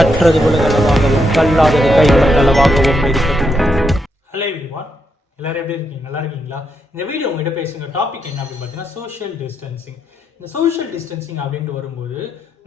கற்றது உலகளவாகவும் கல்லாதது கைவிடத்தளவாகவும் இருக்கிறது. Hello everyone, எல்லாரும் எப்படி இருக்கீங்க? நல்லா இருக்கீங்களா? இந்த வீடியோ உங்ககிட்ட பேசுங்க டாபிக் என்ன அப்படின்னு பார்த்தீங்கன்னா சோஷியல் டிஸ்டன்சிங். இந்த சோஷியல் டிஸ்டன்சிங் அப்படின்ட்டு வரும்போது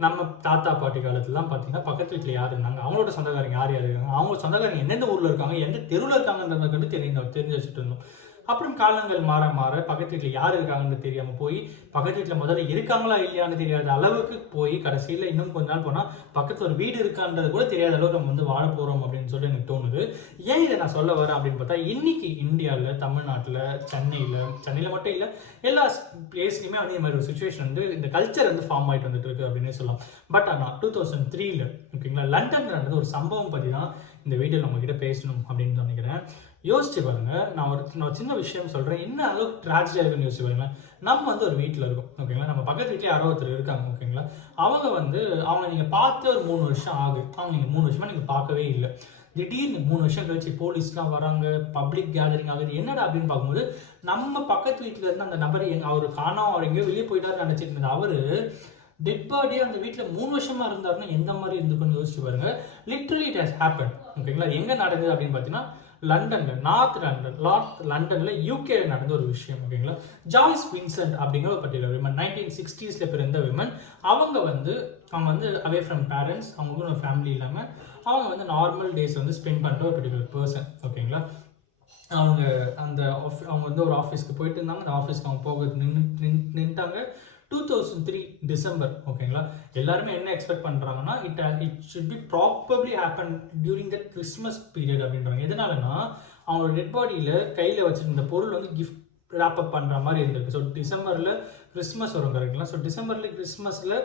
நம்ம தாத்தா பாட்டி காலத்துலலாம் பார்த்தீங்கன்னா பக்கத்து வீட்டில் யார் இருந்தாங்க, அவங்களோட சொந்தக்காரங்க யார் யார் இருக்காங்க, அவங்க சொந்தக்காரங்க எந்தெந்த ஊரில் இருக்காங்க, எந்த தெருவில் இருக்காங்கன்றத கண்டு தெரிஞ்சு வச்சுட்டு இருந்தோம். அப்புறம் காலங்கள் மாற மாற பக்கத்து வீட்டில் யார் இருக்காங்கன்னு தெரியாமல் போய் பக்கத்து வீட்டில் முதல்ல இருக்காங்களா இல்லையான்னு தெரியாத அளவுக்கு போய் கடைசியில் இன்னும் கொஞ்ச நாள் போனால் பக்கத்தில் ஒரு வீடு இருக்கான்றது கூட தெரியாத அளவுக்கு நம்ம வந்து வாழ போகிறோம் அப்படின்னு சொல்லி எனக்கு தோணுது. ஏன் இதை நான் சொல்ல வரேன் அப்படின்னு பார்த்தா, இன்னைக்கு இந்தியாவில், தமிழ்நாட்டில், சென்னையில் மட்டும் இல்லை, எல்லா பிளேஸ்லையுமே வந்து இந்த மாதிரி ஒரு சுச்சுவேஷன் வந்து இந்த கல்ச்சர் வந்து ஃபார்ம் ஆகிட்டு வந்துட்டு இருக்கு அப்படின்னு சொல்லலாம். பட் ஆனால் 2003 ஓகேங்களா, லண்டன்ல நடந்த ஒரு சம்பவம் பற்றி தான் இந்த வீடியோ நம்ம கிட்ட பேசணும் அப்படின்னு நினைக்கிறேன். யோசிச்சு பாருங்க, நான் ஒரு சின்ன விஷயம் சொல்றேன், என்ன அளவுக்கு ட்ராஜடியா இருக்குன்னு யோசிச்சு பாருங்க. நம்ம வந்து ஒரு வீட்டில் இருக்கோம் ஓகேங்களா, நம்ம பக்கத்து வீட்டிலே யாரோ ஒருத்தர் இருக்காங்க ஓகேங்களா, அவங்க நீங்க பார்த்து ஒரு 3 வருஷம் ஆகுது, அவங்க நீங்க 3 வருஷமா நீங்க பார்க்கவே இல்லை. திடீர்னு 3 வருஷம் கழிச்சு போலீஸ்லாம் வராங்க, பப்ளிக் கேதரிங் ஆகுது, என்னடா அப்படின்னு பார்க்கும்போது நம்ம பக்கத்து வீட்டில் இருந்து அந்த நபர் அவர் காணாம அவர் எங்கேயோ வெளியே போயிட்டாருன்னு நினைச்சிட்டு இருந்தது அவரு டெட் பாடியா அந்த வீட்டில் 3 வருஷமா இருந்தாருன்னா எந்த மாதிரி இருந்துக்குன்னு யோசிச்சு பாருங்க. லிட்ரலி இட் ஹஸ் ஹேப்பன் ஓகேங்களா. எங்க நடந்தது அப்படின்னு பார்த்தீங்கன்னா லண்டன்ல, நார்த் லண்டன்ல, யூகே நடந்த ஒரு விஷயம் ஓகேங்களா. ஜாய்ஸ் வின்சென்ட் அப்படிங்கிற ஒரு பர்டிகுலர் விமன், 1960s பிறந்த விமன். அவங்க வந்து அவே ஃப்ரம் பேரண்ட்ஸ், அவங்களுக்கும் ஒரு ஃபேமிலி இல்லாமல் அவங்க வந்து நார்மல் டேஸ் வந்து ஸ்பெண்ட் பண்ணுற ஒரு பர்டிகுலர் பர்சன் ஓகேங்களா. அவங்க வந்து ஒரு ஆஃபீஸ்க்கு போயிட்டு இருந்தாங்க, அந்த ஆஃபீஸ்க்கு அவங்க போக நின்றுட்டாங்க. 2003 டிசம்பர் ஓகேங்களா. எல்லாருமே என்ன எக்ஸ்பெக்ட் பண்ணுறாங்கன்னா it should be probably happen during the Christmas period அப்படின்றாங்க. எதனாலனா அவங்களோட டெட் பாடியில் கையில் வச்சுருந்த பொருள் வந்து கிஃப்ட் ரேப் அப் பண்ணுற மாதிரி இருந்திருக்கு. ஸோ டிசம்பரில் கிறிஸ்மஸ் வரும் கரெக்டுங்களா. ஸோ டிசம்பரில் கிறிஸ்மஸில்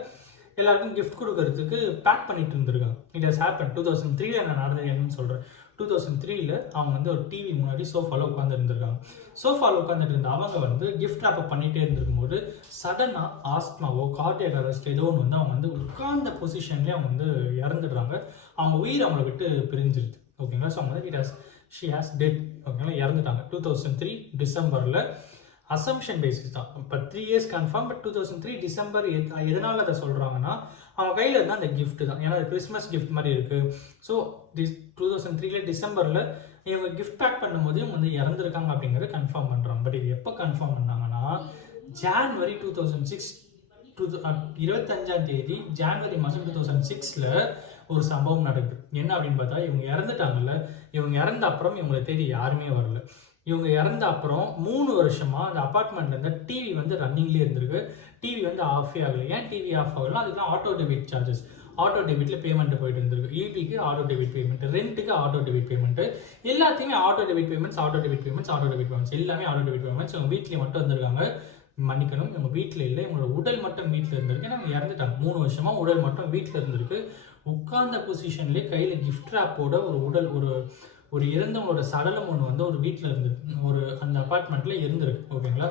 எல்லாருக்கும் கிஃப்ட் கொடுக்கறதுக்கு பேக் பண்ணிட்டு இருந்திருக்காங்க. இட் ஹஸ் ஹேப்பன் 2003 நான் நடந்தது என்னன்னு சொல்கிறேன். 2003 அவங்க வந்து ஒரு டிவி முன்னாடி சோஃபாவில் உட்காந்து இருந்திருக்காங்க. சோஃபாவில் உட்காந்துட்டு இருந்த அவங்க வந்து கிஃப்ட் ரேப் பண்ணிகிட்டே இருந்திருக்கும்போது சடனாக ஆஸ்மாவோ கார்டியக் அரெஸ்ட் ஏதோ ஒன்று வந்து அவங்க வந்து உட்கார்ந்த பொசிஷன்லேயே அவங்க வந்து இறந்துடுறாங்க. அவங்க உயிர் அவங்கள விட்டு பிரிஞ்சிருது ஓகேங்களா. ஸோ அவங்க வந்து ஷி ஹாஸ் டெத் ஓகேங்களா, இறந்துட்டாங்க 2003 டிசம்பரில். அசம்ஷன் பேசிஸ் தான், இப்போ 3 இயர்ஸ் கன்ஃபார்ம். பட் 2003 டிசம்பர் எதனால் அதை சொல்கிறாங்கன்னா அவங்க கையில் இருந்தால் அந்த கிஃப்ட் தான், ஏன்னா கிறிஸ்மஸ் கிஃப்ட் மாதிரி இருக்குது. ஸோ 2003 டிசம்பரில் இவங்க கிஃப்ட் பேக் பண்ணும்போது இவங்க வந்து இறந்துருக்காங்க அப்படிங்கிறது கன்ஃபார்ம் பண்ணுறாங்க. பட் இது எப்போ கன்ஃபார்ம் பண்ணாங்கன்னா ஜான்வரி 2006, 25ஆம் தேதி ஜான்வரி மாதம் 2006 ஒரு சம்பவம் நடக்குது. என்ன அப்படின்னு பார்த்தா, இவங்க இறந்துட்டாங்கல்ல, இவங்க இறந்த அப்புறம் இவங்களை தேடி யாருமே வரல. இவங்க இறந்த அப்புறம் 3 வருஷமா அந்த அப்பார்ட்மெண்ட்ல இருந்த டிவி வந்து ரன்னிங்லேயே இருந்திருக்கு. டிவி வந்து ஆஃபே ஆகலை. ஏன் டிவி ஆஃப் ஆகலாம்? அதுதான் ஆட்டோ டெபிட் சார்ஜஸ். ஆட்டோ டெபிட்ல பேமெண்ட் போயிட்டு இருந்திருக்கு. இபிக்கு ஆட்டோ டெபிட் பேமெண்ட், ரெண்ட்டுக்கு ஆட்டோ டெபிட் பேமெண்ட், எல்லாத்தையுமே ஆட்டோ டெபிட் பேமெண்ட்ஸ் எல்லாமே ஆட்டோ டெபிட் பேமெண்ட்ஸ். அவங்க வீட்லேயே மட்டும் வந்திருக்காங்க. மன்னிக்கணும், இவங்க வீட்டில் இல்லை, இவங்களோட உடல் மட்டும் வீட்டில் இருந்திருக்கு. ஏன்னா இறந்துட்டாங்க. 3 வருஷமா உடல் மட்டும் வீட்டில் இருந்திருக்கு. உட்கார்ந்த பொசிஷன்லேயே கையில் கிஃப்ட் ராப்போட ஒரு இறந்தவங்களோட சடலம் ஒன்று வந்து ஒரு வீட்டில் இருந்திருக்கு, அந்த அப்பார்ட்மெண்ட்டில் இருந்திருக்கு ஓகேங்களா.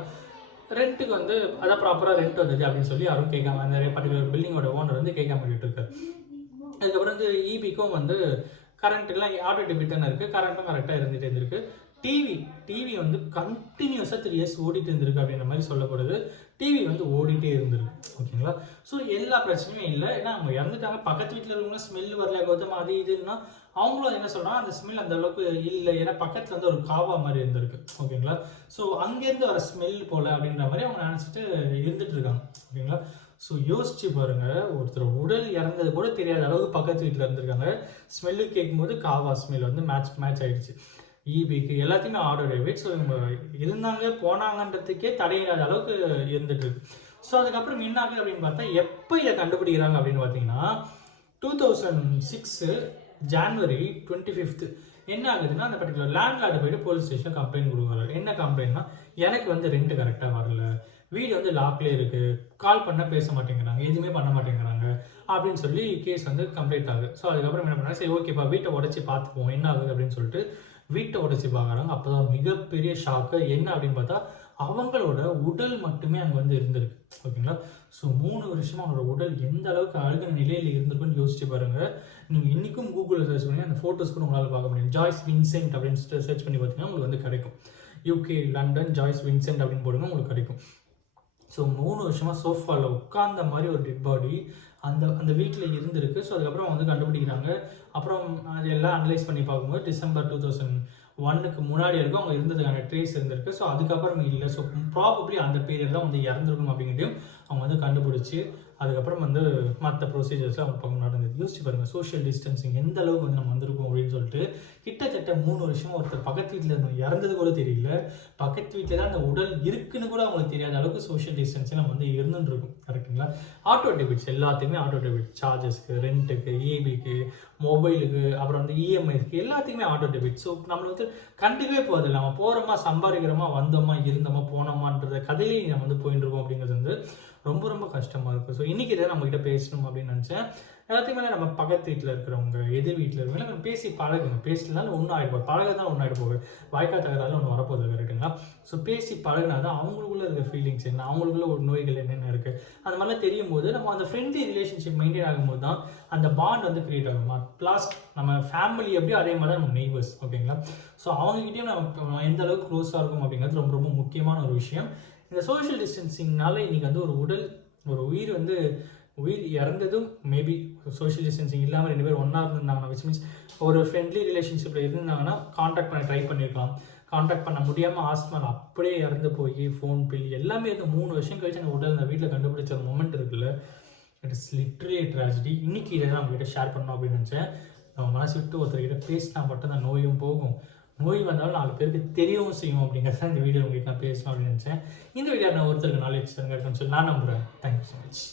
ரெண்ட்டுக்கு வந்து அதான் ப்ராப்பராக ரெண்ட் வந்தது அப்படின்னு சொல்லி யாரும் கேட்காம, அந்த பர்டிகுலர் பில்டிங்கோட ஓனர் வந்து கேட்காம இருக்காரு. அதுக்கப்புறம் வந்து இபிக்கும் வந்து கரண்ட் எல்லாம் ஆட்டோ டெபிட் தானே இருக்குது, கரண்ட்டும் கரெக்டாக இருந்துகிட்டே இருந்திருக்கு. டிவி வந்து கண்டினியூஸாக 3 இயர்ஸ் ஓடிட்டு இருந்திருக்கு அப்படின்ற மாதிரி சொல்லப்படுது. டிவி வந்து ஓடிட்டே இருந்திருக்கு ஓகேங்களா. ஸோ எல்லா பிரச்சனையும் இல்லை, ஏன்னா அவங்க இறந்துட்டாங்க. பக்கத்து வீட்டில் இருக்கவங்க ஸ்மெல் வரல கௌதம் அது இதுன்னா அவங்களும் என்ன சொல்கிறாங்க, அந்த ஸ்மெல் அந்த அளவுக்கு இல்லை, ஏன்னா பக்கத்தில் வந்து ஒரு காவா மாதிரி இருந்திருக்கு ஓகேங்களா. ஸோ அங்கேருந்து வர ஸ்மெல் போல் அப்படின்ற மாதிரி அவங்க நினச்சிட்டு இருந்துட்டு இருக்காங்க ஓகேங்களா. ஸோ யோசிச்சு பாருங்க, ஒருத்தர் உடல் இறந்தது கூட தெரியாத அளவுக்கு பக்கத்து வீட்டில் இருந்திருக்காங்க. ஸ்மெல்லு கேட்கும்போது காவா ஸ்மெல் வந்து மேட்ச் ஆகிடுச்சு. இபிக்கு எல்லாத்தையுமே ஆட்டோ டெபிட். ஸோ இவங்க இருந்தாங்க போனாங்கன்றதுக்கே தடையில்லாத அளவுக்கு இருந்துட்டு இருக்கு. ஸோ அதுக்கப்புறம் என்ன ஆகுது அப்படின்னு பார்த்தா, எப்போ இதை கண்டுபிடிக்கிறாங்க அப்படின்னு பார்த்தீங்கன்னா 2006 ஜான்வரி 25 என்ன ஆகுதுன்னா, அந்த பர்டிகுலர் லேண்ட்லார்டு போயிட்டு போலீஸ் ஸ்டேஷன் கம்ப்ளைண்ட் கொடுக்குறாரு. என்ன கம்ப்ளைண்ட்னா, எனக்கு வந்து ரெண்ட் கரெக்டாக வரல, வீடு வந்து லாக்லேயே இருக்குது, கால் பண்ணால் பேச மாட்டேங்கிறாங்க, எதுவுமே பண்ண மாட்டேங்கிறாங்க அப்படின்னு சொல்லி கேஸ் வந்து கம்ப்ளீட் ஆகுது. ஸோ அதுக்கப்புறம் என்ன பண்ணாங்க, சரி ஓகேப்பா வீட்டை உடச்சி பார்த்துப்போம் என்ன ஆகுது அப்படின்னு சொல்லிட்டு வீட்டை உடச்சி பார்க்குறாங்க. அப்போ தான் மிகப்பெரிய ஷாக்கு. என்ன அப்படின்னு பார்த்தா, அவங்களோட உடல் மட்டுமே அங்கே வந்து இருந்திருக்கு ஓகேங்களா. ஸோ 3 வருஷமா அவங்களோட உடல் எந்த அளவுக்கு அழுகின நிலையில் இருந்திருக்குன்னு யோசிச்சு பாருங்க. நீங்கள் இன்றைக்கும் கூகுளில் சர்ச் பண்ணி அந்த ஃபோட்டோஸ் கூட உங்களால் பார்க்க முடியும். ஜாய்ஸ் வின்சென்ட் அப்படின்னு சர்ச் பண்ணி பார்த்தீங்கன்னா உங்களுக்கு வந்து கிடைக்கும். யூகே லண்டன் ஜாய்ஸ் வின்சென்ட் அப்படின்னு போடுங்க உங்களுக்கு கிடைக்கும். ஸோ 3 வருஷமாக சோஃபாவில் உட்கார்ந்த மாதிரி ஒரு டெட் பாடி அந்த அந்த வீட்டில் இருந்திருக்கு. ஸோ அதுக்கப்புறம் வந்து கண்டுபிடிக்கிறாங்க. அப்புறம் அது எல்லாம் அனலைஸ் பண்ணி பார்க்கும்போது டிசம்பர் 2001க்கு முன்னாடி இருக்கும் அவங்க இருந்ததுக்கான ட்ரேஸ் இருந்திருக்கு. ஸோ அதுக்கப்புறம் இல்லை. ஸோ ப்ராபப்ளி அந்த பீரியட் தான் வந்து இறந்துருக்கணும் அப்படிங்கிறதையும் அவங்க வந்து கண்டுபிடிச்சி அதுக்கப்புறம் வந்து மற்ற ப்ரொசீஜர்ஸில் அவங்க பக்கம் நடந்தது. யோசிச்சு பாருங்கள், சோஷியல் டிஸ்டன்சிங் எந்த அளவுக்கு வந்து நம்ம வந்திருக்கோம் அப்படின்னு சொல்லிட்டு. கிட்டத்தட்ட 3 வருஷம் ஒருத்தர் பக்கத்து வீட்டில் இருந்தவங்க இறந்தது கூட தெரியல, பக்கத்து வீட்டில் தான் அந்த உடல் இருக்குன்னு கூட அவங்களுக்கு தெரியாத அளவுக்கு சோஷியல் டிஸ்டன்ஸிங் நம்ம வந்து இருந்துட்டு இருக்கோம். கரெக்டுங்களா? ஆட்டோ டெபிட்ஸ் எல்லாத்துக்குமே ஆட்டோ டெபிட், சார்ஜஸ்க்கு, ரெண்ட்டுக்கு, ஏபிக்கு, மொபைலுக்கு, அப்புறம் வந்து இஎம்ஐக்கு எல்லாத்துக்குமே ஆட்டோ டெபிட். ஸோ நம்மளை வந்து கண்டுக்கவே போகிறதில்ல. நம்ம போகிறோமா, சம்பாதிக்கிறோமா, வந்தோமா, இருந்தோமா, போனோமான்ற கதையிலேயே நம்ம வந்து போயிட்டு இருக்கோம் அப்படிங்கிறது வந்து ரொம்ப ரொம்ப கஷ்டமாக இருக்குது. ஸோ இன்றைக்கி இதை நம்மகிட்ட பேசணும் அப்படின்னு நினச்சேன். எல்லாத்தையும் மேலே நம்ம பக்கத்து வீட்டில் இருக்கிறவங்க, எதிர் வீட்டில் இருக்கிறவங்க நம்ம பேசி பழகுங்க. பேசலனாலும் ஒன்றும் ஆகிடுப்போம், பழக தான் ஒன்றும் ஆகிட்டு போகுது, வாய்க்கா தகராறு ஒன்று வரப்போகுது. கரெக்டுங்களா? ஸோ பேசி பழகினா தான் அவங்களுக்குள்ள இருக்கிற ஃபீலிங்ஸ் என்ன, அவங்களுக்குள்ள ஒரு நோய்கள் என்னென்ன இருக்குது, அந்த மாதிரிலாம் தெரியும் போது நம்ம அந்த ஃப்ரெண்ட்லி ரிலேஷன்ஷிப் மெயின்டைன் ஆகும்போது தான் அந்த பாண்ட் வந்து கிரியேட் ஆகும். ப்ளஸ் நம்ம ஃபேமிலி எப்படியோ அதே மாதிரி தான் நம்ம நெய்பர்ஸ். ஓகேங்களா? ஸோ அவங்ககிட்டயும் நம்ம எந்த அளவுக்கு க்ளோஸாக இருக்கும் அப்படிங்கிறது ரொம்ப ரொம்ப முக்கியமான ஒரு விஷயம். இந்த சோஷியல் டிஸ்டன்சிங்னால இன்றைக்கி வந்து ஒரு உயிர் வந்து உயிர் இறந்ததும் மேபி சோஷியல் டிஸ்டன்சிங் இல்லாமல் 2 பேர் ஒன்றா இருந்தாங்கன்னா, விச் மீன்ஸ் ஒரு ஃப்ரெண்ட்லி ரிலேஷன்ஷிப்பில் இருந்தாங்கன்னா காண்டாக்ட் பண்ண ட்ரை பண்ணியிருக்கலாம். காண்டாக்ட் பண்ண முடியாமல் ஹாஸ்பிட்டல் அப்படியே இறந்து போய் ஃபோன் பில் எல்லாமே வந்து 3 வருஷம் கழிச்சு அந்த உடல் அந்த வீட்டில் கண்டுபிடிச்ச ஒரு மொமெண்ட் இருக்குல்ல, இட் இஸ் லிட்ரலி ட்ராஜடி. இன்றைக்கி இதை தான் அவங்ககிட்ட ஷேர் பண்ணணும் அப்படின்னு நினச்சேன். நம்ம மனசு விட்டு ஒருத்தர்கிட்ட பேசினா மட்டும் தான் நோயும் போகும். நோய் வந்தாலும் 4 பேருக்கு தெரியவும் செய்யும் அப்படிங்கிறத இந்த வீடியோ உங்ககிட்ட நான் பேசணும் அப்படின்னு நினச்சேன். இந்த வீடியோ நான் ஒருத்தருக்கு நாலேஜ் இருக்குன்னு சொல்லி நான் நம்புகிறேன். Thank you so much.